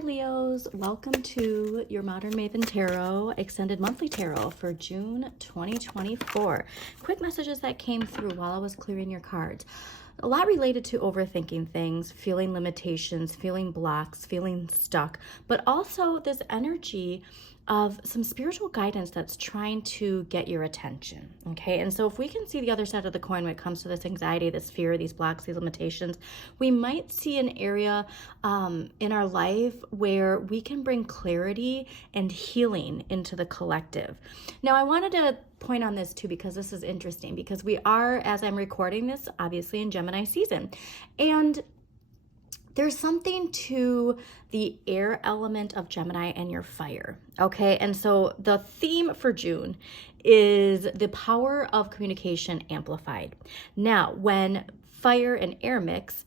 Hi Leos, welcome to your Modern Maven Tarot Extended Monthly Tarot for June 2024. Quick messages that came through while I was clearing your cards. A lot related to overthinking things, feeling limitations, feeling blocks, feeling stuck, but also this energy of some spiritual guidance that's trying to get your attention, okay? And so if we can see the other side of the coin when it comes to this anxiety, this fear, these blocks, these limitations, we might see an area in our life where we can bring clarity and healing into the collective. Now, I wanted to point on this too, because this is interesting, because we are, as I'm recording this, obviously in Gemini season. And there's something to the air element of Gemini and your fire, okay? And so the theme for June is the power of communication amplified. Now, when fire and air mix,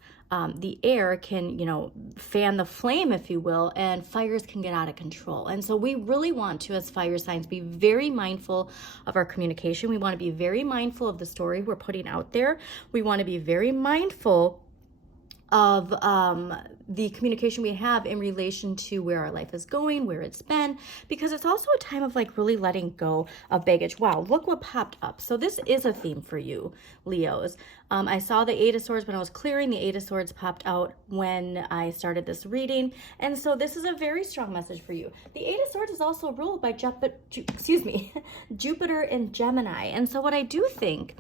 the air can, fan the flame, if you will, and fires can get out of control. And so we really want to, as fire signs, be very mindful of our communication. We want to be very mindful of the story we're putting out there. We want to be very mindful of the communication we have in relation to where our life is going, where it's been, because it's also a time of really letting go of baggage. Wow, look what popped up. So this is a theme for you, Leos. I saw the Eight of Swords when I was clearing. The Eight of Swords popped out when I started this reading. And so this is a very strong message for you. The Eight of Swords is also ruled by Jupiter and Gemini. And so what I do think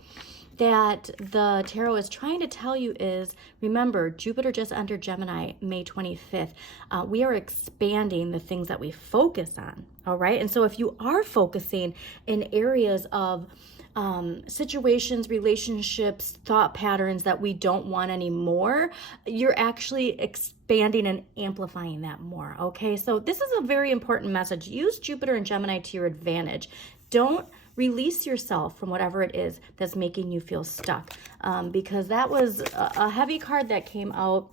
that the tarot is trying to tell you is, remember, Jupiter just entered Gemini May 25th. We are expanding the things that we focus on, all right? And so if you are focusing in areas of situations, relationships, thought patterns that we don't want anymore, you're actually expanding and amplifying that more, okay? So this is a very important message. Use Jupiter and Gemini to your advantage. Don't release yourself from whatever it is that's making you feel stuck, because that was a heavy card that came out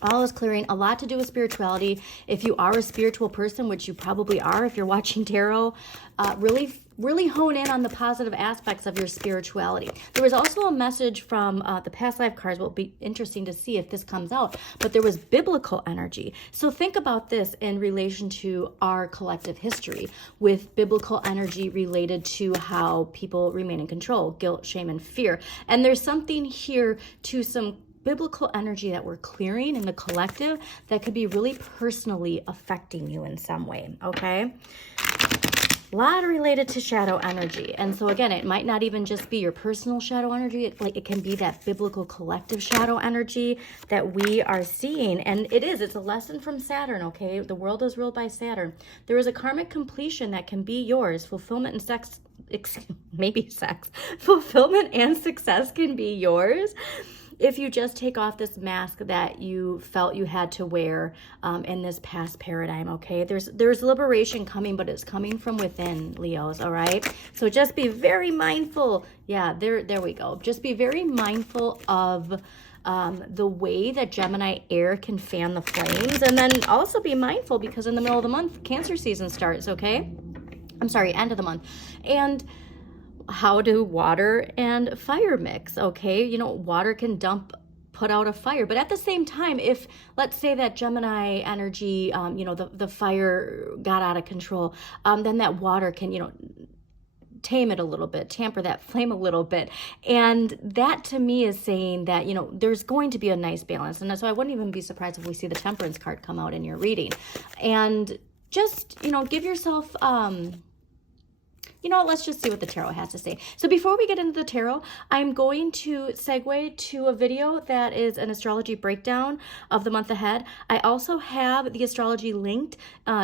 while I was clearing. A lot to do with spirituality. If you are a spiritual person, which you probably are if you're watching tarot, really hone in on the positive aspects of your spirituality. There was also a message from the past life cards. Will be interesting to see if this comes out, but there was biblical energy. So think about this in relation to our collective history, with biblical energy related to how people remain in control, guilt, shame, and fear. And there's something here to some biblical energy that we're clearing in the collective that could be really personally affecting you in some way, okay? A lot related to shadow energy. And so again, it might not even just be your personal shadow energy. It can be that biblical collective shadow energy that we are seeing. And it's a lesson from Saturn, okay? The world is ruled by Saturn. There is a karmic completion that can be yours. Fulfillment and sex, fulfillment and success can be yours if you just take off this mask that you felt you had to wear in this past paradigm, okay? There's liberation coming, but it's coming from within, Leos, all right? So just be very mindful. Yeah, there we go. Just be very mindful of the way that Gemini air can fan the flames, and then also be mindful because in the middle of the month, Cancer season starts, okay? I'm sorry, end of the month. And how do water and fire mix, okay? Water can put out a fire, but at the same time, if let's say that Gemini energy, the fire got out of control, then that water can, tame it a little bit, tamper that flame a little bit. And that to me is saying that, there's going to be a nice balance. And so I wouldn't even be surprised if we see the Temperance card come out in your reading. And just, give yourself, let's just see what the tarot has to say. So before we get into the tarot, I'm going to segue to a video that is an astrology breakdown of the month ahead. I also have the astrology linked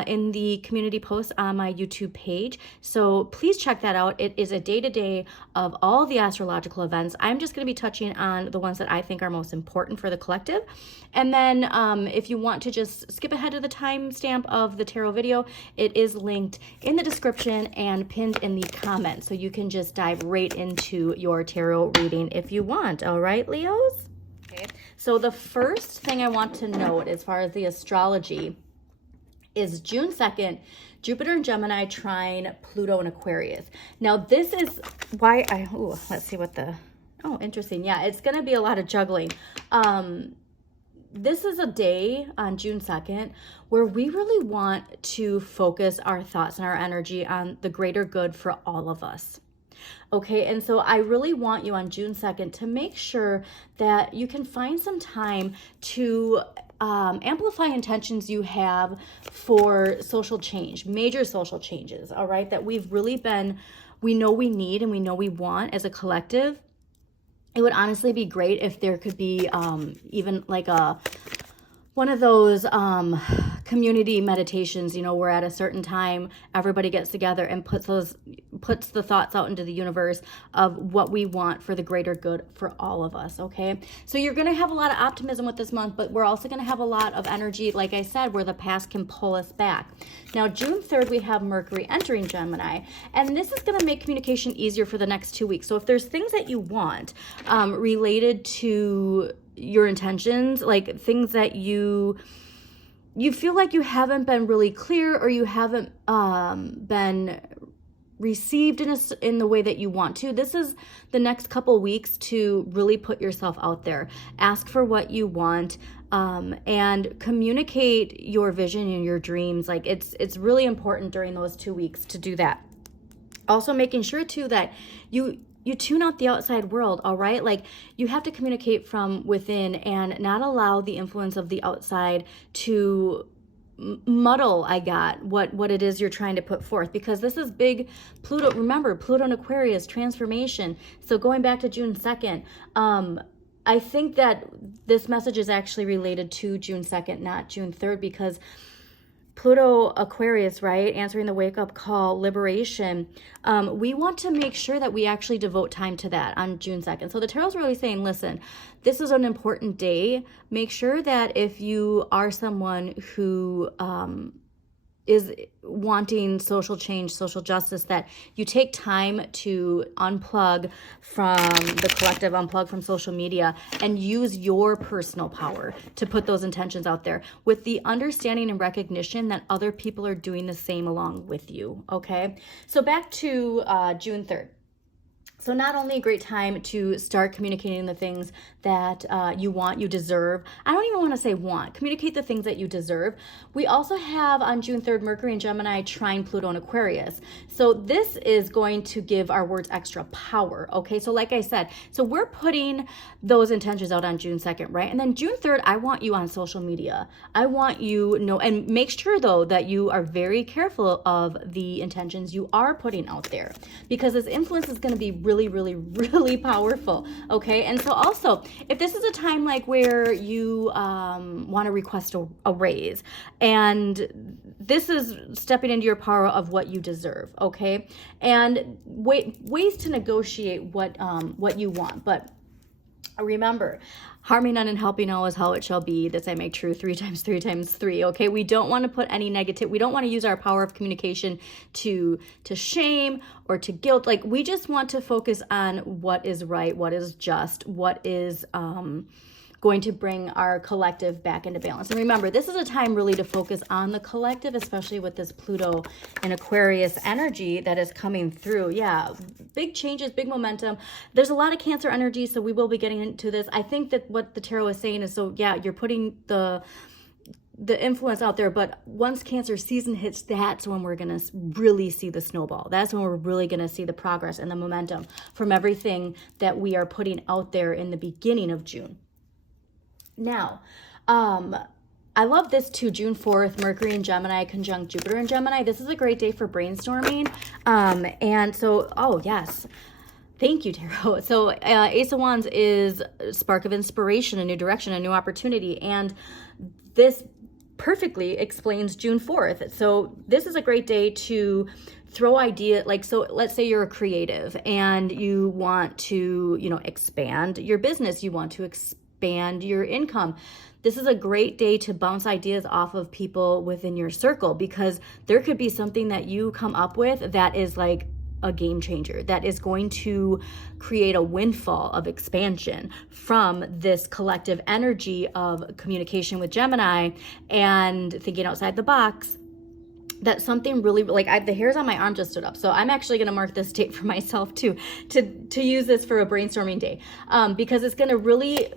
in the community post on my YouTube page. So please check that out. It is a day-to-day of all the astrological events. I'm just going to be touching on the ones that I think are most important for the collective. And then if you want to just skip ahead to the timestamp of the tarot video, it is linked in the description and pinned in the comments. So you can just dive right into your tarot reading if you want. All right, Leos? Okay. So the first thing I want to note as far as the astrology is June 2nd, Jupiter and Gemini trine Pluto and Aquarius. Now this is why let's see what interesting. Yeah, it's going to be a lot of juggling. this is a day on June 2nd where we really want to focus our thoughts and our energy on the greater good for all of us. Okay, and so I really want you on June 2nd to make sure that you can find some time to amplify intentions you have for social change, major social changes, all right, that we know we need and we know we want as a collective. It would honestly be great if there could be even like one of those community meditations, where at a certain time everybody gets together and puts the thoughts out into the universe of what we want for the greater good for all of us. Okay, so you're going to have a lot of optimism with this month, but we're also going to have a lot of energy, like I said, where the past can pull us back. Now, June 3rd, we have Mercury entering Gemini, and this is going to make communication easier for the next 2 weeks. So if there's things that you want related to your intentions, like things that you feel like you haven't been really clear, or you haven't been received in the way that you want to, this is the next couple weeks to really put yourself out there, ask for what you want, and communicate your vision and your dreams. Like it's really important during those 2 weeks to do that. Also making sure too that you tune out the outside world, all right? Like you have to communicate from within and not allow the influence of the outside to muddle, what it is you're trying to put forth, because this is big Pluto. Remember, Pluto in Aquarius, transformation. So going back to June 2nd, I think that this message is actually related to June 2nd, not June 3rd, because Pluto Aquarius, right? Answering the wake-up call, liberation. We want to make sure that we actually devote time to that on June 2nd. So the tarot's really saying, listen, this is an important day. Make sure that if you are someone who is wanting social change, social justice, that you take time to unplug from the collective, unplug from social media, and use your personal power to put those intentions out there with the understanding and recognition that other people are doing the same along with you, okay? So back to June 3rd. So not only a great time to start communicating the things that you want, you deserve. I don't even want to say want. Communicate the things that you deserve. We also have on June 3rd, Mercury and Gemini trine Pluto and Aquarius. So this is going to give our words extra power, okay? So like I said, so we're putting those intentions out on June 2nd, right? And then June 3rd, I want you on social media. I want you know, and make sure though that you are very careful of the intentions you are putting out there, because this influence is going to be really, really, really powerful, okay? And so also, if this is a time like where you want to request a raise, and this is stepping into your power of what you deserve, okay? And ways to negotiate what you want, but remember, harming none and helping all is how it shall be. This I make true 3 times 3 times 3. Okay, we don't want to put any negative. We don't want to use our power of communication to shame or to guilt. Like we just want to focus on what is right, what is just, what is going to bring our collective back into balance. And remember, this is a time really to focus on the collective, especially with this Pluto and Aquarius energy that is coming through. Yeah, big changes, big momentum. There's a lot of Cancer energy, so we will be getting into this. I think that what the tarot is saying is, so yeah, you're putting the influence out there, but once Cancer season hits, that's when we're going to really see the snowball. That's when we're really going to see the progress and the momentum from everything that we are putting out there in the beginning of June. Now, I love this too, June 4th, Mercury in Gemini conjunct Jupiter in Gemini. This is a great day for brainstorming. And so, oh yes, thank you, Tarot. So Ace of Wands is a spark of inspiration, a new direction, a new opportunity. And this perfectly explains June 4th. So this is a great day to throw idea, like, so let's say you're a creative and you want to, expand your business. You want to expand your income. This is a great day to bounce ideas off of people within your circle, because there could be something that you come up with that is like a game changer, that is going to create a windfall of expansion from this collective energy of communication with Gemini and thinking outside the box. That something really, like the hairs on my arm just stood up. So I'm actually going to mark this date for myself too, to use this for a brainstorming day, because it's going to really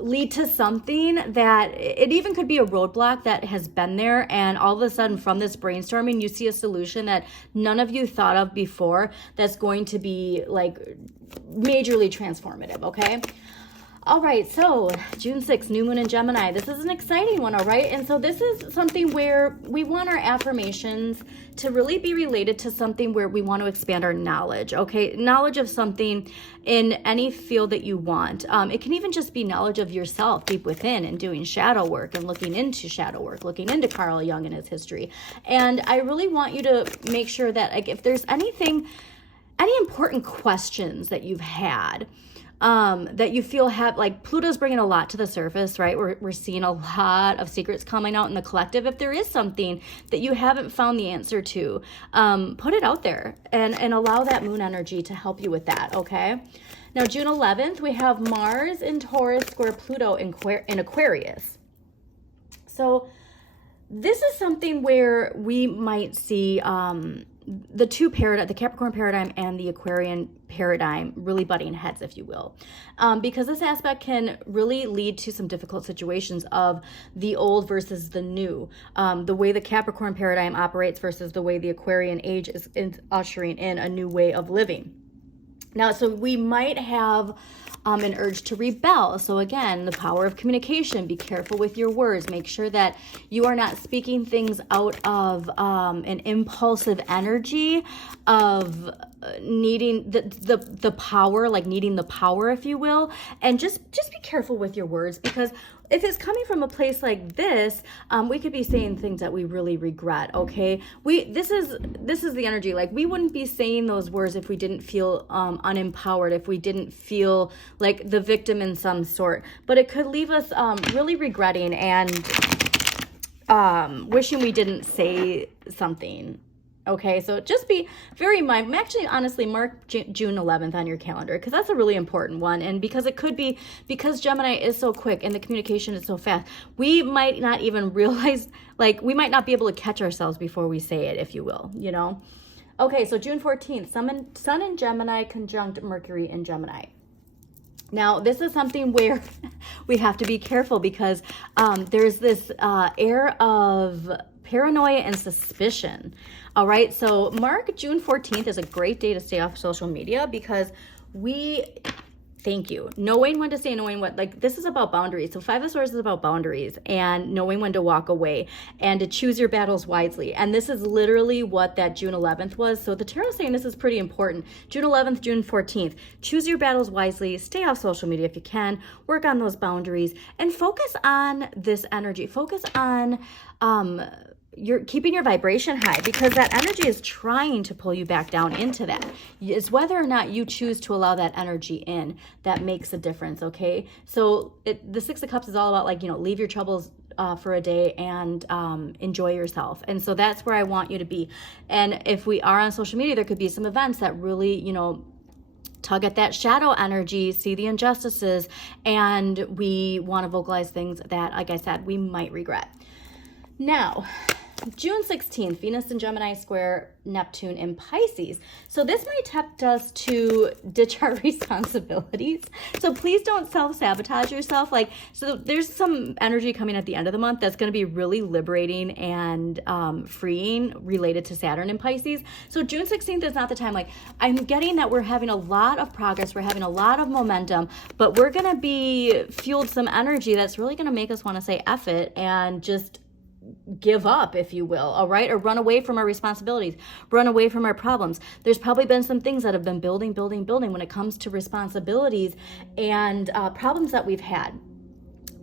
lead to something that it even could be a roadblock that has been there, and all of a sudden from this brainstorming you see a solution that none of you thought of before that's going to be like majorly transformative. Okay. All right, so June 6th, new moon in Gemini. This is an exciting one, all right? And so this is something where we want our affirmations to really be related to something where we want to expand our knowledge, okay? Knowledge of something in any field that you want. It can even just be knowledge of yourself deep within and doing shadow work and looking into shadow work, looking into Carl Jung and his history. And I really want you to make sure that, like, if there's any important questions that you've had, that you feel have, like, Pluto's bringing a lot to the surface, right? We're seeing a lot of secrets coming out in the collective. If there is something that you haven't found the answer to, put it out there and allow that moon energy to help you with that, okay? Now, June 11th, we have Mars in Taurus square Pluto in Aquarius. So this is something where we might see the two paradigm, the Capricorn paradigm and the Aquarian paradigm, really butting heads, if you will, because this aspect can really lead to some difficult situations of the old versus the new, the way the Capricorn paradigm operates versus the way the Aquarian age is ushering in a new way of living. Now, so we might have an urge to rebel. So again, the power of communication. Be careful with your words. Make sure that you are not speaking things out of an impulsive energy of needing the power, like needing the power, if you will. And just be careful with your words, because if it's coming from a place like this, we could be saying things that we really regret, okay? This is the energy. Like, we wouldn't be saying those words if we didn't feel unempowered, if we didn't feel like the victim in some sort. But it could leave us really regretting and wishing we didn't say something. Okay, so just be very mindful. Actually, honestly, mark June 11th on your calendar, because that's a really important one. And because it could be, because Gemini is so quick and the communication is so fast, we might not even realize, like, we might not be able to catch ourselves before we say it, if you will, you know? Okay, so June 14th, Sun in Gemini conjunct Mercury in Gemini. Now, this is something where we have to be careful, because there's this air of paranoia and suspicion. All right, so mark June 14th is a great day to stay off social media, because thank you, knowing when to say, knowing what, like, this is about boundaries. So Five of Swords is about boundaries and knowing when to walk away and to choose your battles wisely. And this is literally what that June 11th was. So the tarot is saying this is pretty important. June 11th, June 14th, choose your battles wisely, stay off social media if you can, work on those boundaries, and focus on this energy. Focus on you're keeping your vibration high, because that energy is trying to pull you back down into that. It's whether or not you choose to allow that energy in that makes a difference, okay? So the Six of Cups is all about, like, you know, leave your troubles for a day and enjoy yourself. And so that's where I want you to be. And if we are on social media, there could be some events that really, you know, tug at that shadow energy, see the injustices, and we want to vocalize things that, like I said, we might regret. Now, June 16th, Venus in Gemini square Neptune in Pisces. So this might tempt us to ditch our responsibilities. So please don't self-sabotage yourself. Like, so there's some energy coming at the end of the month that's going to be really liberating and freeing, related to Saturn in Pisces. So June 16th is not the time. Like, I'm getting that we're having a lot of progress. We're having a lot of momentum, but we're going to be fueled some energy that's really going to make us want to say F it and just give up, if you will, all right? Or run away from our responsibilities, run away from our problems. There's probably been some things that have been building when it comes to responsibilities and problems that we've had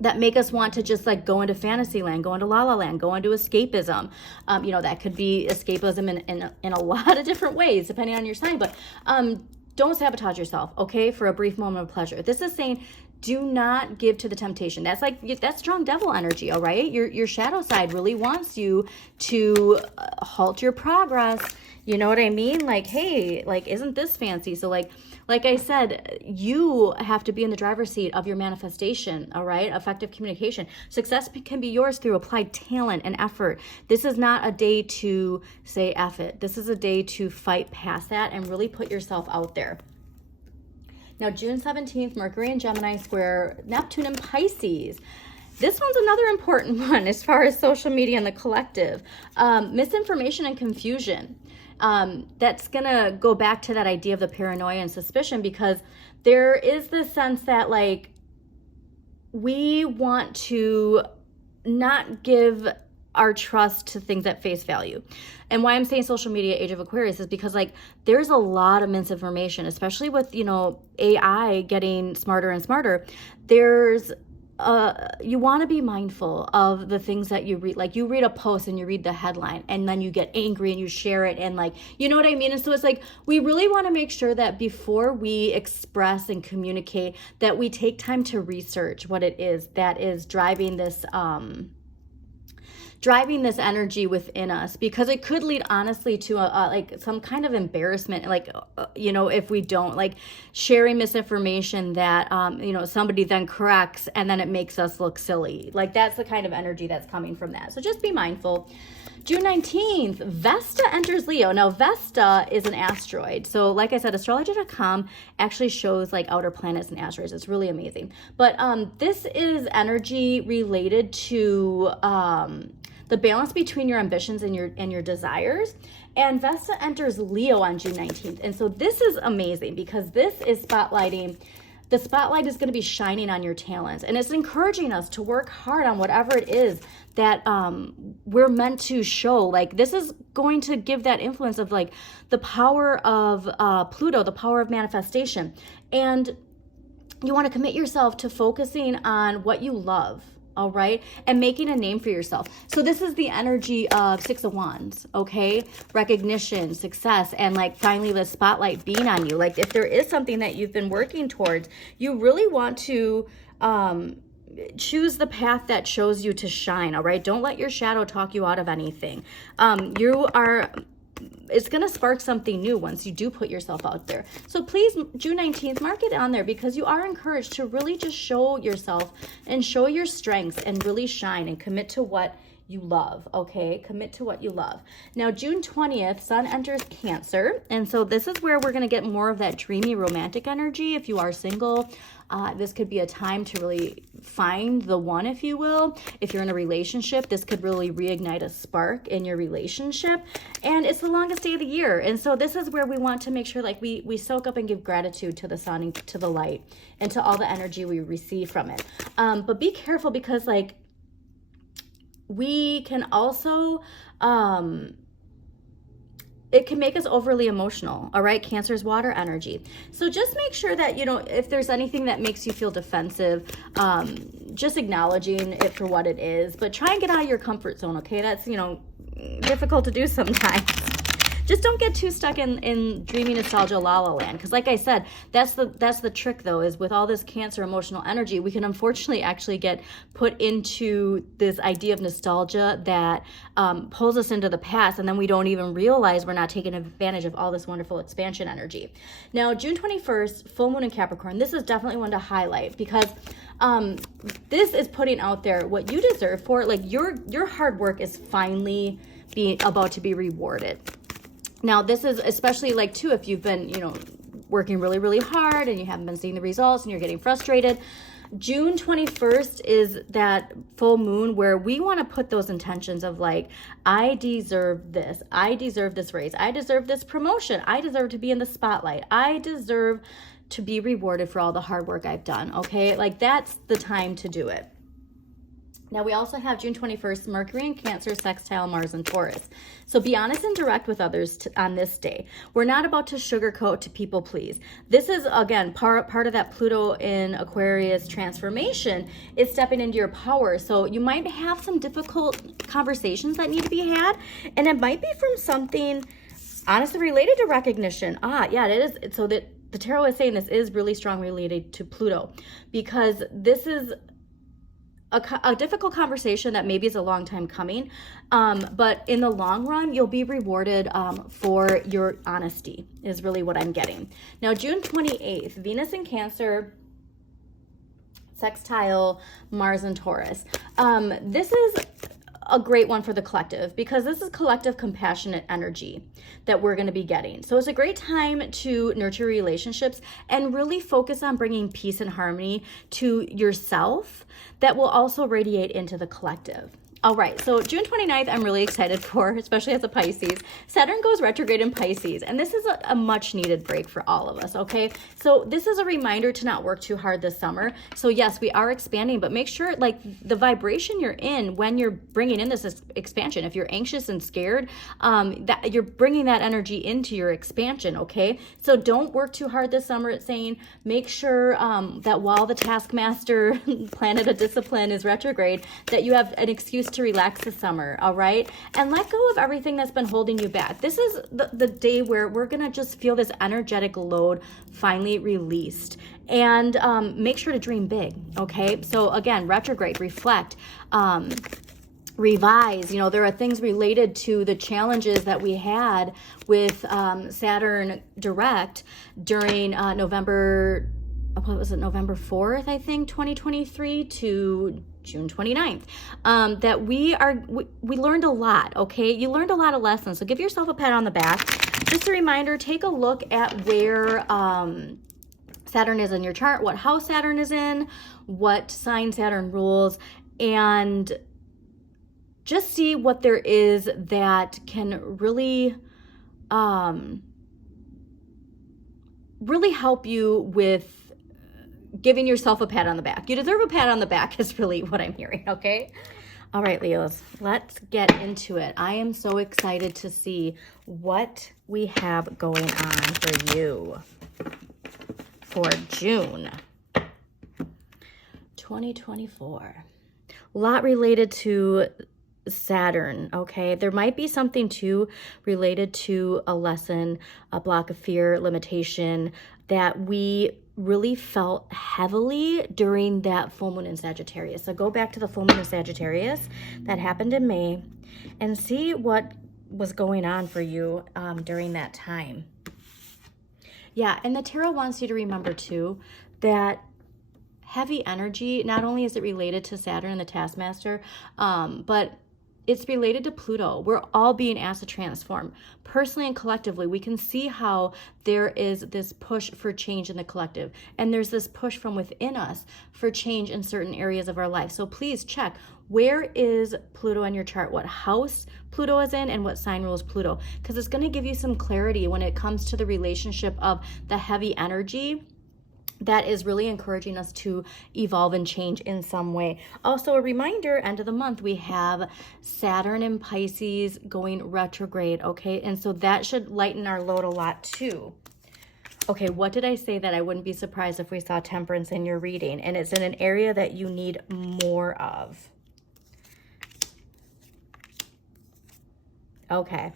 that make us want to just, like, go into fantasy land, go into la la land, go into escapism. You know, that could be escapism in a lot of different ways, depending on your sign, but don't sabotage yourself, okay, for a brief moment of pleasure. This is saying, do not give to the temptation. That's strong devil energy, all right? Your shadow side really wants you to halt your progress. You know what I mean? Like, hey, like, isn't this fancy? So like I said, you have to be in the driver's seat of your manifestation, all right? Effective communication. Success can be yours through applied talent and effort. This is not a day to say F it. This is a day to fight past that and really put yourself out there. Now, June 17th, Mercury in Gemini square Neptune in Pisces. This one's another important one as far as social media and the collective. Misinformation and confusion. That's going to go back to that idea of the paranoia and suspicion, because there is this sense that like we want to not give our trust to things at face value. And why I'm saying social media, age of Aquarius, is because like there's a lot of misinformation, especially with, AI getting smarter and smarter. There's you want to be mindful of the things that you read. Like you read a post and you read the headline and then you get angry and you share it and like, you know what I mean? And so it's like, we really want to make sure that before we express and communicate, that we take time to research what it is that is driving this energy within us, because it could lead honestly to like some kind of embarrassment, like if we don't, like sharing misinformation that somebody then corrects and then it makes us look silly. Like that's the kind of energy that's coming from that. So just be mindful. June 19th, Vesta enters Leo. Now, Vesta is an asteroid. So like I said, astrology.com actually shows like outer planets and asteroids. It's really amazing. But this is energy related to the balance between your ambitions and your desires. And Vesta enters Leo on June 19th. And so this is amazing because this is spotlighting. The spotlight is going to be shining on your talents, and it's encouraging us to work hard on whatever it is that we're meant to show. Like this is going to give that influence of like the power of Pluto, the power of manifestation. And you want to commit yourself to focusing on what you love. All right. And making a name for yourself. So this is the energy of Six of Wands. Okay. Recognition, success, and like finally the spotlight being on you. Like if there is something that you've been working towards, you really want to choose the path that shows you to shine. All right. Don't let your shadow talk you out of anything. It's going to spark something new once you do put yourself out there. So please, June 19th, mark it on there, because you are encouraged to really just show yourself and show your strengths and really shine and commit to what you love, okay? Commit to what you love. Now, June 20th, Sun enters Cancer. And so this is where we're going to get more of that dreamy romantic energy. If you are single, this could be a time to really find the one, if you will. If you're in a relationship, this could really reignite a spark in your relationship. And it's the longest day of the year. And so this is where we want to make sure like we soak up and give gratitude to the sun and to the light and to all the energy we receive from it. But be careful, because like we can also it can make us overly emotional. All right. Cancer's water energy. So just make sure that, if there's anything that makes you feel defensive, just acknowledging it for what it is, but try and get out of your comfort zone. Okay. That's, difficult to do sometimes. Just don't get too stuck in dreamy nostalgia la la land. Because like I said, that's the trick though, is with all this Cancer emotional energy, we can unfortunately actually get put into this idea of nostalgia that pulls us into the past, and then we don't even realize we're not taking advantage of all this wonderful expansion energy. Now, June 21st, full moon in Capricorn. This is definitely one to highlight, because this is putting out there what you deserve for, like your hard work is finally about to be rewarded. Now, this is especially like too, if you've been, working really, really hard and you haven't been seeing the results and you're getting frustrated. June 21st is that full moon where we want to put those intentions of like, I deserve this. I deserve this raise. I deserve this promotion. I deserve to be in the spotlight. I deserve to be rewarded for all the hard work I've done. Okay. Like that's the time to do it. Now, we also have June 21st, Mercury in Cancer, sextile Mars and Taurus. So be honest and direct with others on this day. We're not about to sugarcoat to people please. This is, again, part of that Pluto in Aquarius transformation is stepping into your power. So you might have some difficult conversations that need to be had. And it might be from something honestly related to recognition. Yeah, it is. So that the tarot is saying this is really strong related to Pluto, because this is a difficult conversation that maybe is a long time coming, but in the long run, you'll be rewarded for your honesty is really what I'm getting. Now, June 28th, Venus in Cancer, sextile Mars and Taurus. This is a great one for the collective, because this is collective compassionate energy that we're going to be getting. So it's a great time to nurture relationships and really focus on bringing peace and harmony to yourself that will also radiate into the collective. All right, so June 29th, I'm really excited for, especially as a Pisces. Saturn goes retrograde in Pisces, and this is a much needed break for all of us, okay? So this is a reminder to not work too hard this summer. So yes, we are expanding, but make sure like the vibration you're in when you're bringing in this expansion, if you're anxious and scared, that you're bringing that energy into your expansion, okay? So don't work too hard this summer, it's saying. Make sure that while the taskmaster planet of discipline is retrograde, that you have an excuse to relax this summer, all right? And let go of everything that's been holding you back. This is the day where we're gonna just feel this energetic load finally released. And make sure to dream big, okay? So again, retrograde, reflect, revise. You know, there are things related to the challenges that we had with Saturn direct during November 4th, I think, 2023 to June 29th, that we learned a lot, okay? You learned a lot of lessons, so give yourself a pat on the back. Just a reminder, take a look at where Saturn is in your chart, what house Saturn is in, what sign Saturn rules, and just see what there is that can really, really help you with giving yourself a pat on the back. You deserve a pat on the back is really what I'm hearing, okay? All right, Leos, let's get into it. I am so excited to see what we have going on for you for June 2024. A lot related to Saturn, okay? There might be something too related to a lesson, a block of fear, limitation that we really felt heavily during that full moon in Sagittarius. So go back to the full moon in Sagittarius that happened in May and see what was going on for you during that time. Yeah, and the tarot wants you to remember too that heavy energy, not only is it related to Saturn and the taskmaster, but it's related to Pluto. We're all being asked to transform. Personally and collectively, we can see how there is this push for change in the collective. And there's this push from within us for change in certain areas of our life. So please check, where is Pluto on your chart? What house Pluto is in and what sign rules Pluto? Because it's going to give you some clarity when it comes to the relationship of the heavy energy that is really encouraging us to evolve and change in some way. Also, a reminder, end of the month, we have Saturn in Pisces going retrograde, okay? And so that should lighten our load a lot too. Okay, what did I say that I wouldn't be surprised if we saw temperance in your reading? And it's in an area that you need more of. Okay,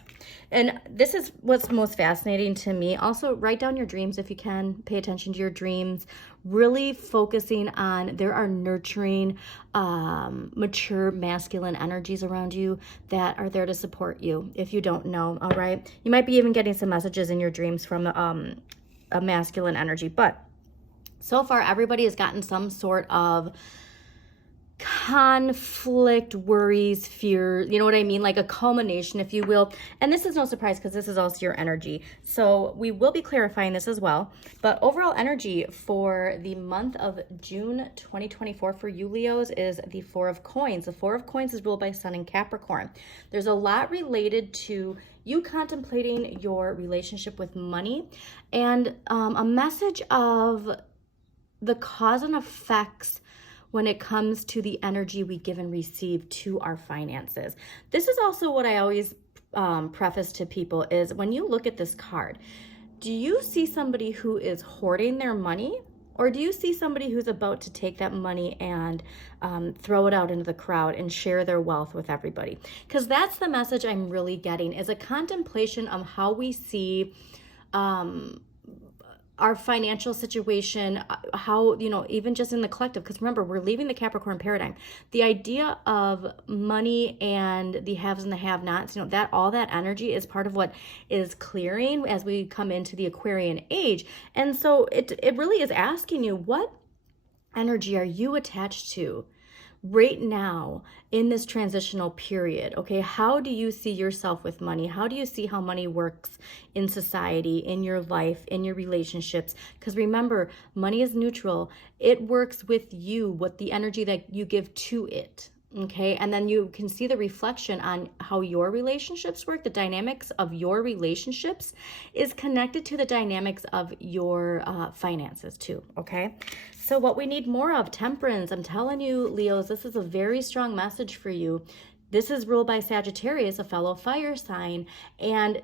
and this is what's most fascinating to me. Also, write down your dreams if you can. Pay attention to your dreams. Really focusing on, there are nurturing, mature masculine energies around you that are there to support you if you don't know, all right? You might be even getting some messages in your dreams from a masculine energy, but so far everybody has gotten some sort of conflict, worries, fear, you know what I mean? Like a culmination, if you will. And this is no surprise because this is also your energy. So we will be clarifying this as well. But overall energy for the month of June 2024 for you Leos is the Four of Coins. The Four of Coins is ruled by Sun in Capricorn. There's a lot related to you contemplating your relationship with money and a message of the cause and effects when it comes to the energy we give and receive to our finances. This is also what I always preface to people is when you look at this card, do you see somebody who is hoarding their money, or do you see somebody who's about to take that money and throw it out into the crowd and share their wealth with everybody? Because that's the message I'm really getting, is a contemplation of how we see our financial situation, how, you know, even just in the collective, because remember, we're leaving the Capricorn paradigm. The idea of money and the haves and the have-nots, you know, that all that energy is part of what is clearing as we come into the Aquarian age. And so it really is asking you, what energy are you attached to right now in this transitional period, okay, how do you see yourself with money? How do you see how money works in society, in your life, in your relationships? Because remember, money is neutral. It works with you, what the energy that you give to it. Okay, and then you can see the reflection on how your relationships work. The dynamics of your relationships is connected to the dynamics of your finances too. Okay, so what we need more of, temperance. I'm telling you, Leos, this is a very strong message for you. This is ruled by Sagittarius, a fellow fire sign, and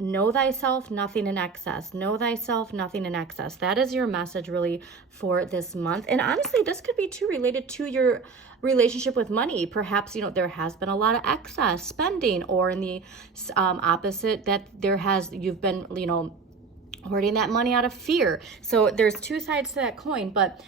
know thyself, nothing in excess. Know thyself, nothing in excess. That is your message really for this month. And honestly, this could be too related to your relationship with money. Perhaps, there has been a lot of excess spending, or in the opposite, that you've been, hoarding that money out of fear. So there's two sides to that coin, but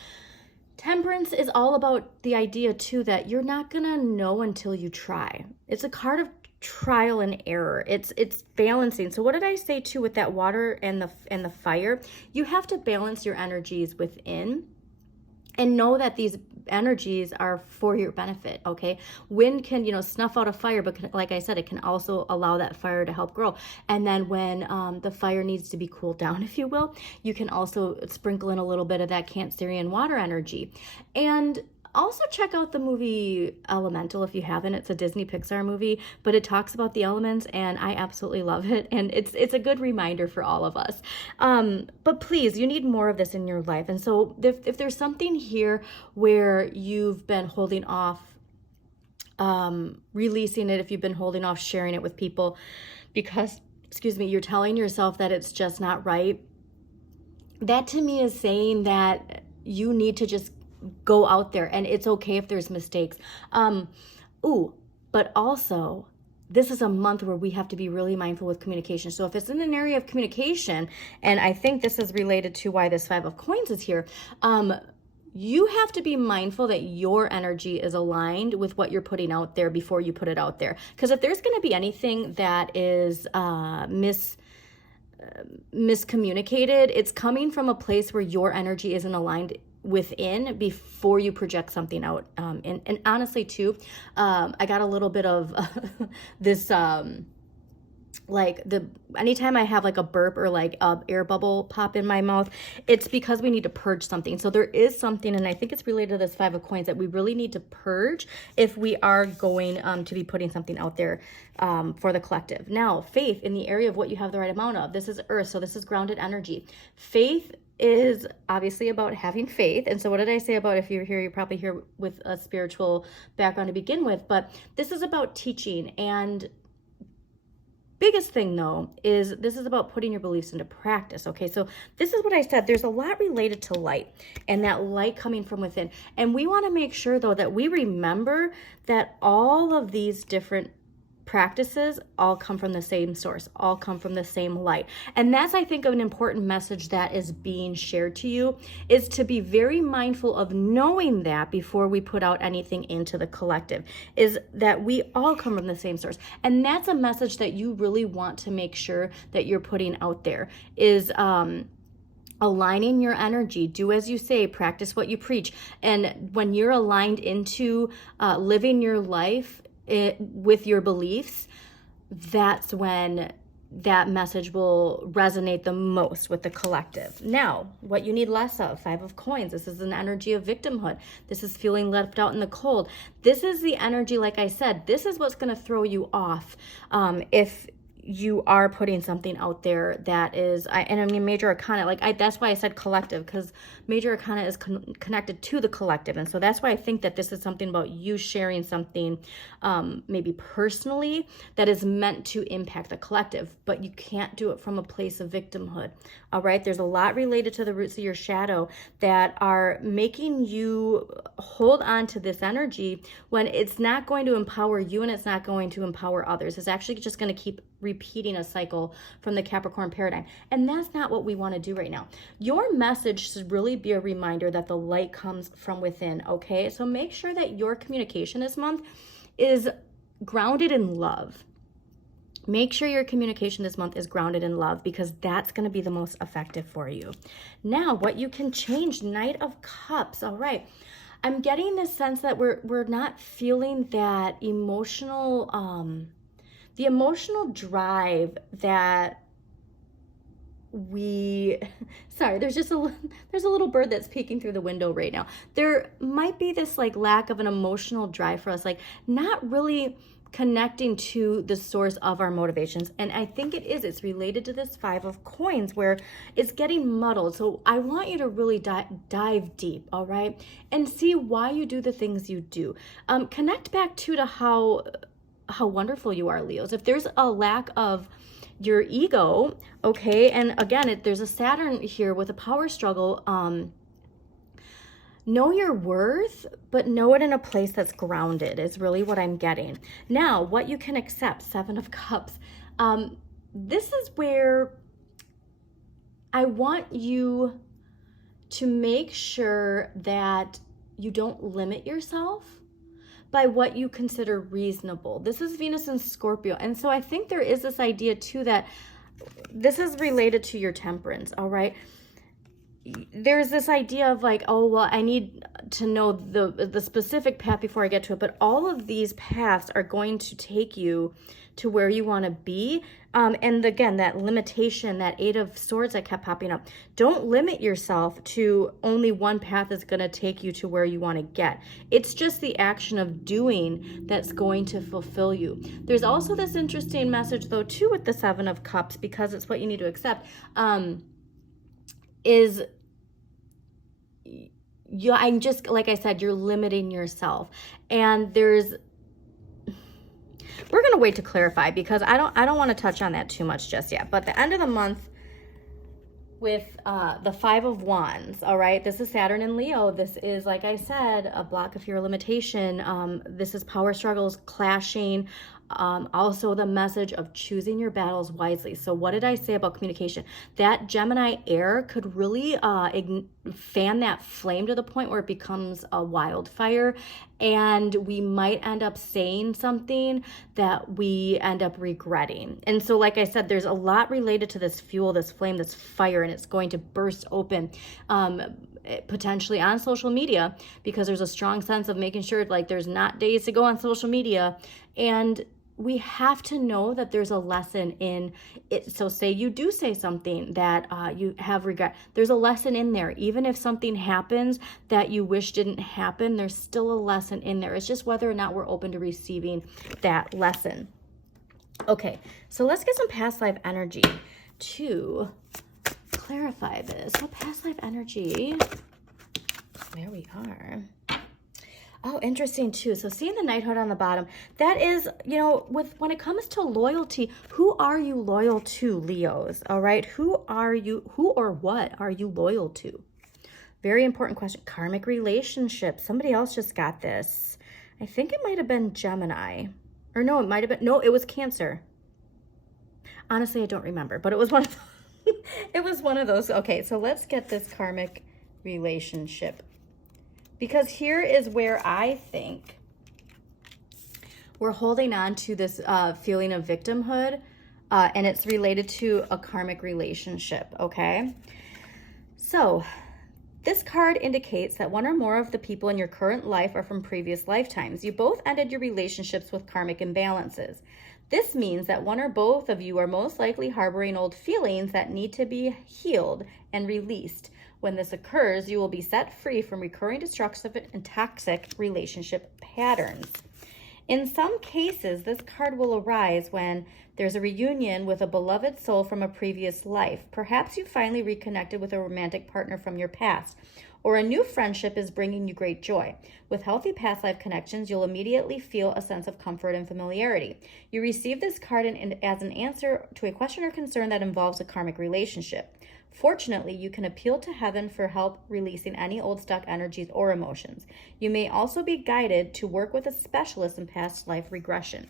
temperance is all about the idea too that you're not gonna know until you try. It's a card of trial and error. It's balancing. So what did I say too with that water and the fire? You have to balance your energies within and know that these energies are for your benefit. Okay, wind can snuff out a fire, but like I said, it can also allow that fire to help grow. And then when the fire needs to be cooled down, if you will, you can also sprinkle in a little bit of that Cancerian water energy. And also check out the movie Elemental if you haven't. It's a Disney Pixar movie, but it talks about the elements, and I absolutely love it. And it's a good reminder for all of us. But please, you need more of this in your life. And so if there's something here where you've been holding off releasing it, if you've been holding off sharing it with people because, you're telling yourself that it's just not right, that to me is saying that you need to just go out there, and it's okay if there's mistakes. But also, this is a month where we have to be really mindful with communication. So if it's in an area of communication, and I think this is related to why this 5 of Coins is here, you have to be mindful that your energy is aligned with what you're putting out there before you put it out there. Because if there's going to be anything that is miscommunicated, it's coming from a place where your energy isn't aligned within before you project something out. And honestly too, I got a little bit of this anytime I have like a burp or like a air bubble pop in my mouth, it's because we need to purge something. So there is something, and I think it's related to this 5 of Coins, that we really need to purge if we are going to be putting something out there for the collective. Now, faith in the area of what you have the right amount of. This is earth, so this is grounded energy. Faith is obviously about having faith. And so what did I say about, if you're here, you're probably here with a spiritual background to begin with, but this is about teaching. And biggest thing though is this is about putting your beliefs into practice. Okay, so this is what I said. There's a lot related to light, and that light coming from within. And we want to make sure though that we remember that all of these different practices all come from the same source, all come from the same light. And that's, I think, an important message that is being shared to you, is to be very mindful of knowing that before we put out anything into the collective, is that we all come from the same source. And that's a message that you really want to make sure that you're putting out there, is aligning your energy. Do as you say, practice what you preach. And when you're aligned into living your life with your beliefs, that's when that message will resonate the most with the collective. Now, what you need less of, 5 of Coins. This is an energy of victimhood. This is feeling left out in the cold. This is the energy, like I said, this is what's going to throw you off if you are putting something out there that is, Major Arcana, that's why I said collective, because Major Arcana is connected to the collective. And so that's why I think that this is something about you sharing something maybe personally that is meant to impact the collective, but you can't do it from a place of victimhood. All right, there's a lot related to the roots of your shadow that are making you hold on to this energy when it's not going to empower you and it's not going to empower others. It's actually just going to keep repeating a cycle from the Capricorn paradigm. And that's not what we want to do right now. Your message should really be a reminder that the light comes from within, okay? So make sure that your communication this month is grounded in love. Make sure your communication this month is grounded in love, because that's going to be the most effective for you. Now, what you can change, Knight of Cups. All right. I'm getting this sense that we're not feeling that emotional, the emotional drive that sorry, there's a little bird that's peeking through the window right now. There might be this like lack of an emotional drive for us, like not really connecting to the source of our motivations. And I think it's related to this 5 of coins where it's getting muddled. So I want you to really dive deep, all right, and see why you do the things you do. Connect back to how wonderful you are, Leos. If there's a lack of your ego, okay, and again, there's a Saturn here with a power struggle. Know your worth, but know it in a place that's grounded is really what I'm getting. Now, what you can accept, 7 of Cups. This is where I want you to make sure that you don't limit yourself by what you consider reasonable. This is Venus and Scorpio. And so I think there is this idea too that this is related to your temperance, all right? There's this idea of like, oh, well, I need to know the specific path before I get to it. But all of these paths are going to take you to where you want to be. And again, that limitation, that 8 of Swords that kept popping up. Don't limit yourself to only one path is going to take you to where you want to get. It's just the action of doing that's going to fulfill you. There's also this interesting message, though, too, with the 7 of Cups, because it's what you need to accept. I'm just, like I said, you're limiting yourself. And we're going to wait to clarify because I don't want to touch on that too much just yet. But the end of the month with the 5 of Wands, all right? This is Saturn and Leo. This is, like I said, a block of your limitation. This is power struggles, clashing. Also the message of choosing your battles wisely. So what did I say about communication? That Gemini air could really fan that flame to the point where it becomes a wildfire, and we might end up saying something that we end up regretting. And so, like I said, there's a lot related to this fuel, this flame, this fire, and it's going to burst open potentially on social media, because there's a strong sense of making sure like there's not days to go on social media. And we have to know that there's a lesson in it. So say you do say something that you have regret. There's a lesson in there. Even if something happens that you wish didn't happen, there's still a lesson in there. It's just whether or not we're open to receiving that lesson. Okay, so let's get some past life energy to clarify this. So past life energy, there we are. Oh, interesting too. So seeing the knighthood on the bottom, that is, you know, when it comes to loyalty, who are you loyal to, Leos? All right. Who or what are you loyal to? Very important question. Karmic relationship. Somebody else just got this. I think it might have been Gemini. Or no, it might have been, no, it was Cancer. Honestly, I don't remember, but it was one of it was one of those. Okay, so let's get this karmic relationship. Because here is where I think we're holding on to this feeling of victimhood, and it's related to a karmic relationship, okay? So this card indicates that one or more of the people in your current life are from previous lifetimes. You both ended your relationships with karmic imbalances. This means that one or both of you are most likely harboring old feelings that need to be healed and released. When this occurs, you will be set free from recurring destructive and toxic relationship patterns. In some cases, this card will arise when there's a reunion with a beloved soul from a previous life. Perhaps you finally reconnected with a romantic partner from your past, or a new friendship is bringing you great joy. With healthy past life connections, you'll immediately feel a sense of comfort and familiarity. You receive this card as an answer to a question or concern that involves a karmic relationship. Fortunately, you can appeal to heaven for help releasing any old stuck energies or emotions. You may also be guided to work with a specialist in past life regression.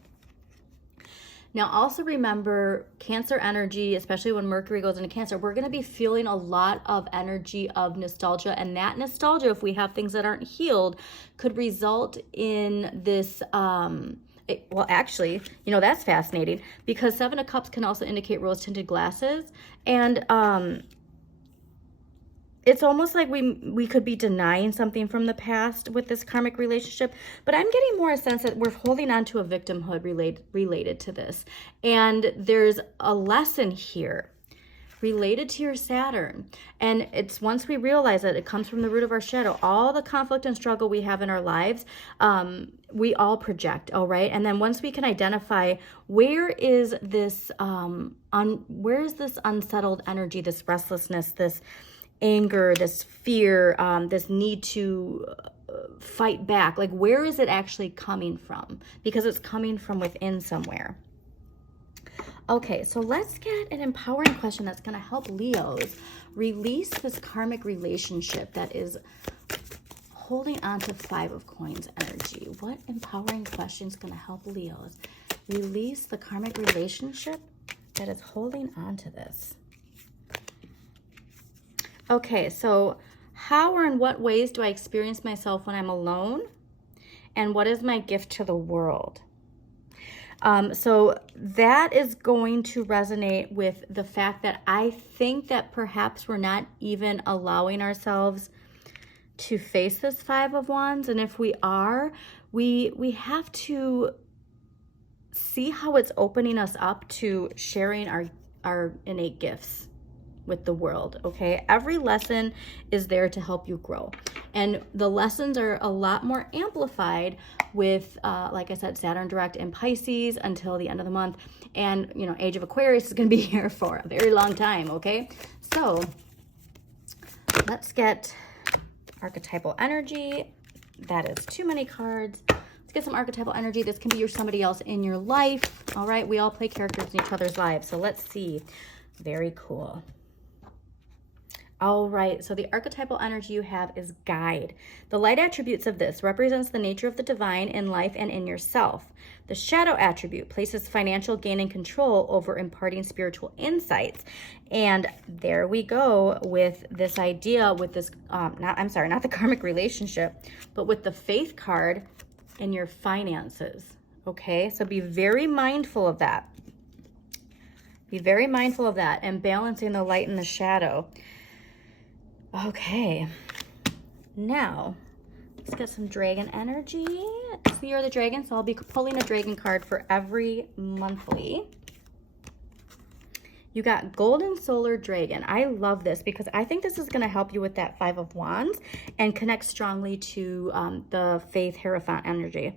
Now, also remember, Cancer energy, especially when Mercury goes into Cancer, we're going to be feeling a lot of energy of nostalgia. And that nostalgia, if we have things that aren't healed, could result in this... well, actually, you know, that's fascinating, because 7 of Cups can also indicate rose-tinted glasses. And it's almost like we could be denying something from the past with this karmic relationship, but I'm getting more a sense that we're holding on to a victimhood related to this. And there's a lesson here related to your Saturn. And it's once we realize that it comes from the root of our shadow, all the conflict and struggle we have in our lives, we all project, all right? And then once we can identify where is this unsettled energy, this restlessness, this anger, this fear, this need to fight back, like where is it actually coming from? Because it's coming from within somewhere. Okay, so let's get an empowering question that's going to help Leos release this karmic relationship that is holding on to Five of Coins energy. What empowering question is going to help Leos release the karmic relationship that is holding on to this? Okay, so how or in what ways do I experience myself when I'm alone? And what is my gift to the world? So that is going to resonate with the fact that I think that perhaps we're not even allowing ourselves to face this Five of Wands. And if we are, we have to see how it's opening us up to sharing our innate gifts with the world, okay? Every lesson is there to help you grow. And the lessons are a lot more amplified with, like I said, Saturn direct in Pisces until the end of the month. And, you know, Age of Aquarius is going to be here for a very long time, okay? So let's get archetypal energy. That is too many cards. Let's get some archetypal energy. This can be your somebody else in your life, all right? We all play characters in each other's lives. So let's see. Very cool. All right, so the archetypal energy you have is guide. The light attributes of this represents the nature of the divine in life and in yourself. The shadow attribute places financial gain and control over imparting spiritual insights. And there we go with this idea, with this, not the karmic relationship, but with the faith card in your finances, okay? So be very mindful of that. Be very mindful of that and balancing the light and the shadow. Okay, now let's get some dragon energy. It's the year of the dragon, so I'll be pulling a dragon card for every monthly. You got Golden Solar Dragon. I love this because I think this is going to help you with that Five of Wands and connect strongly to the Faith Hierophant energy.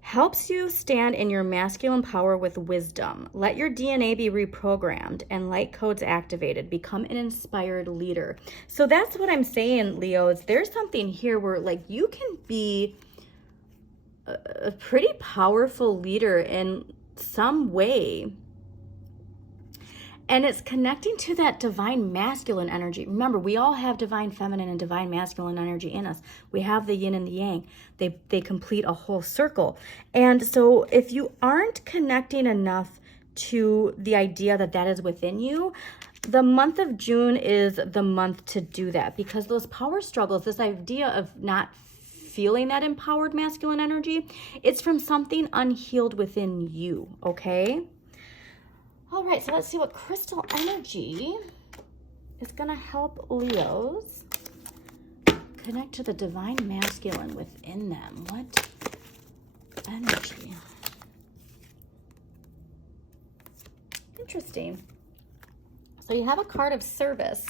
Helps you stand in your masculine power with wisdom. Let your DNA be reprogrammed and light codes activated. Become an inspired leader. So that's what I'm saying, Leos. There's something here where like you can be a pretty powerful leader in some way. And it's connecting to that divine masculine energy. Remember, we all have divine feminine and divine masculine energy in us. We have the yin and the yang. They complete a whole circle. And so if you aren't connecting enough to the idea that that is within you, the month of June is the month to do that, because those power struggles, this idea of not feeling that empowered masculine energy, it's from something unhealed within you, okay? All right, so let's see what crystal energy is going to help Leos connect to the divine masculine within them. What energy? Interesting. So you have a card of service,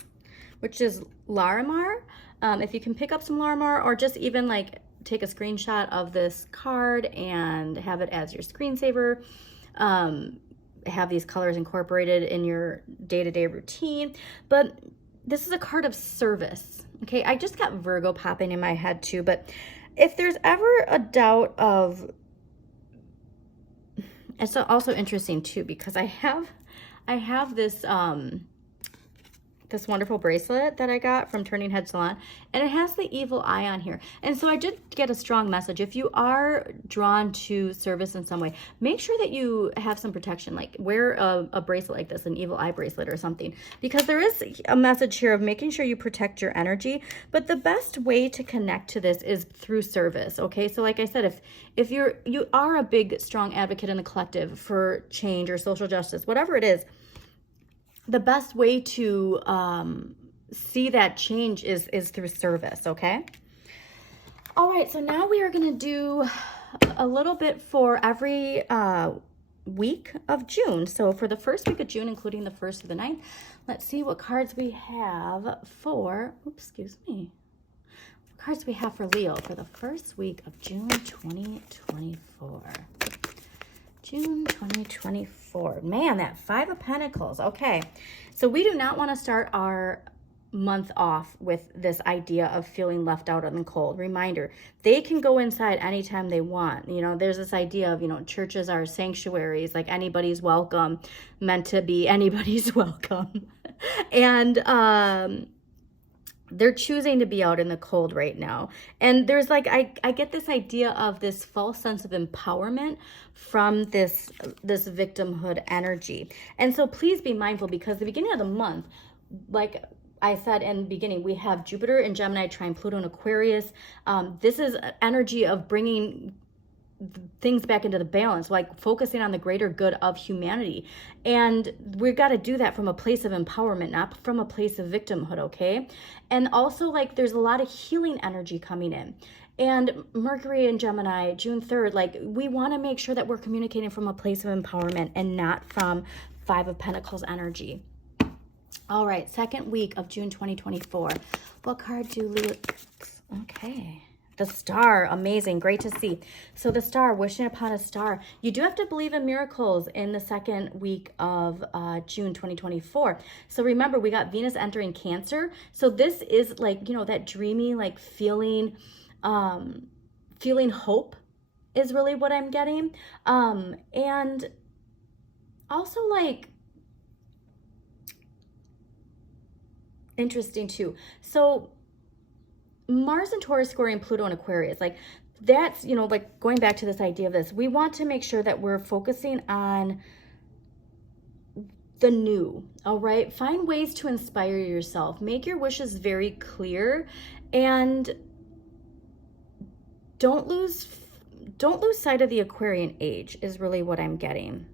which is Larimar. If you can pick up some Larimar, or just even like take a screenshot of this card and have it as your screensaver. Have these colors incorporated in your day-to-day routine. But this is a card of service, okay? I just got Virgo popping in my head too, but if there's ever a doubt of, it's also interesting too, because I have this this wonderful bracelet that I got from Turning Head Salon, and it has the evil eye on here. And so I did get a strong message. If you are drawn to service in some way, make sure that you have some protection, like wear a bracelet like this, an evil eye bracelet or something, because there is a message here of making sure you protect your energy. But the best way to connect to this is through service, okay? So like I said, if you are a big, strong advocate in the collective for change or social justice, whatever it is, the best way to see that change is through service, okay? All right, so now we are going to do a little bit for every week of June. So for the first week of June, including the 1st to the 9th, let's see what cards we have for, cards we have for Leo for the first week of June 2024. June 2024. Man, that 5 of Pentacles. Okay, so we do not want to start our month off with this idea of feeling left out in the cold. Reminder, they can go inside anytime they want. You know, there's this idea of, you know, churches are sanctuaries, like anybody's welcome, meant to be anybody's welcome. And they're choosing to be out in the cold right now. And there's like, I get this idea of this false sense of empowerment from this victimhood energy. And so please be mindful, because the beginning of the month, like I said in the beginning, we have Jupiter in Gemini, trine Pluto in Aquarius. This is energy of bringing things back into the balance, like focusing on the greater good of humanity. And we've got to do that from a place of empowerment, not from a place of victimhood, okay? And also, like, there's a lot of healing energy coming in. And Mercury in Gemini, June 3rd, like, we want to make sure that we're communicating from a place of empowerment and not from 5 of Pentacles energy. All right, second week of June 2024. What card do Leo? Okay. The Star, amazing, great to see. So the Star, wishing upon a star. You do have to believe in miracles in the second week of June 2024. So remember, we got Venus entering Cancer. So this is like, you know, that dreamy, like feeling hope is really what I'm getting. And also like, interesting too. So Mars and Taurus squaring Pluto and Aquarius, like that's, you know, like going back to this idea of this, we want to make sure that we're focusing on the new, all right? Find ways to inspire yourself. Make your wishes very clear, and don't lose sight of the Aquarian age is really what I'm getting.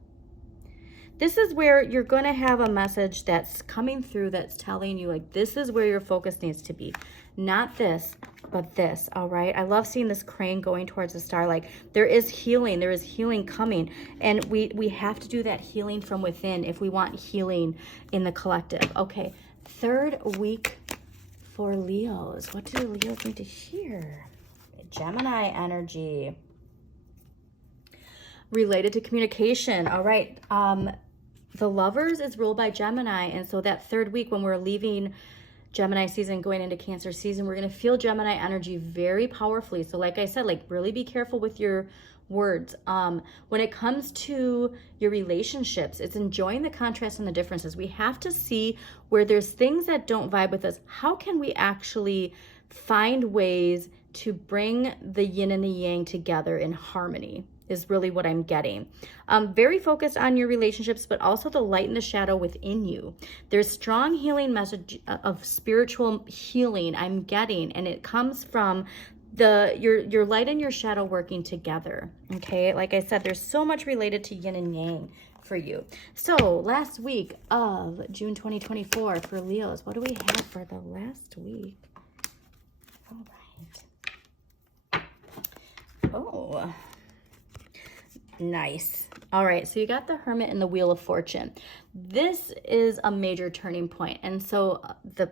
This is where you're going to have a message that's coming through that's telling you, like, this is where your focus needs to be. Not this, but this, all right? I love seeing this crane going towards the star. Like, there is healing coming. And we have to do that healing from within if we want healing in the collective. Okay, third week for Leos. What do Leos need to hear? Gemini energy. Related to communication. All right. The Lovers is ruled by Gemini. And so that third week when we're leaving Gemini season, going into Cancer season, we're going to feel Gemini energy very powerfully. So like I said, like really be careful with your words. When it comes to your relationships, it's enjoying the contrast and the differences. We have to see where there's things that don't vibe with us. How can we actually find ways to bring the yin and the yang together in harmony? Is really what I'm getting. Very focused on your relationships, but also the light and the shadow within you. There's strong healing message of spiritual healing I'm getting, and it comes from your light and your shadow working together. Okay, like I said, there's so much related to yin and yang for you. So last week of June 2024 for Leos, what do we have for the last week? All right. Oh, nice. All right, so you got the Hermit and the Wheel of Fortune. This is a major turning point. And so the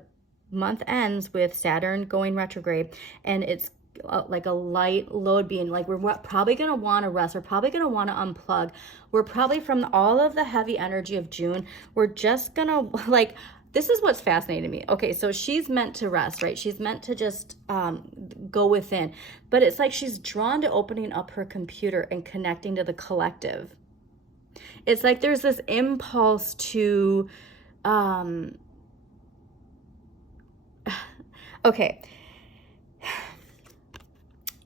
month ends with Saturn going retrograde, and it's like a light load being like, we're probably going to want to rest. We're probably going to want to unplug. We're probably from all of the heavy energy of June. We're just going to like, this is what's fascinating to me. Okay, so she's meant to rest, right? She's meant to just go within. But it's like she's drawn to opening up her computer and connecting to the collective. It's like there's this impulse to, okay.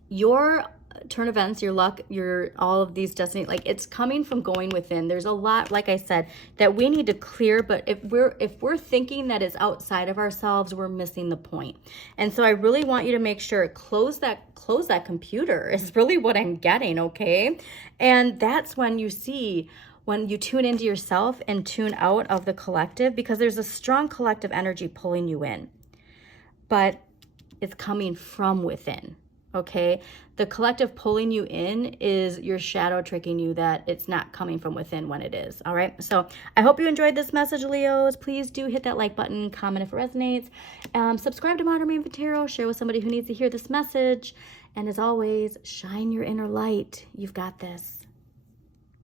Your turn events, your luck, your all of these destiny, like it's coming from going within. There's a lot, like I said, that we need to clear, but if we're thinking that it's outside of ourselves, we're missing the point. And so I really want you to make sure close that computer is really what I'm getting, okay? And that's when you see when you tune into yourself and tune out of the collective, because there's a strong collective energy pulling you in, but it's coming from within, okay? The collective pulling you in is your shadow tricking you that it's not coming from within when it is, all right? So I hope you enjoyed this message, Leos. Please do hit that like button, comment if it resonates. Subscribe to Modern Maven Tarot, share with somebody who needs to hear this message. And as always, shine your inner light. You've got this.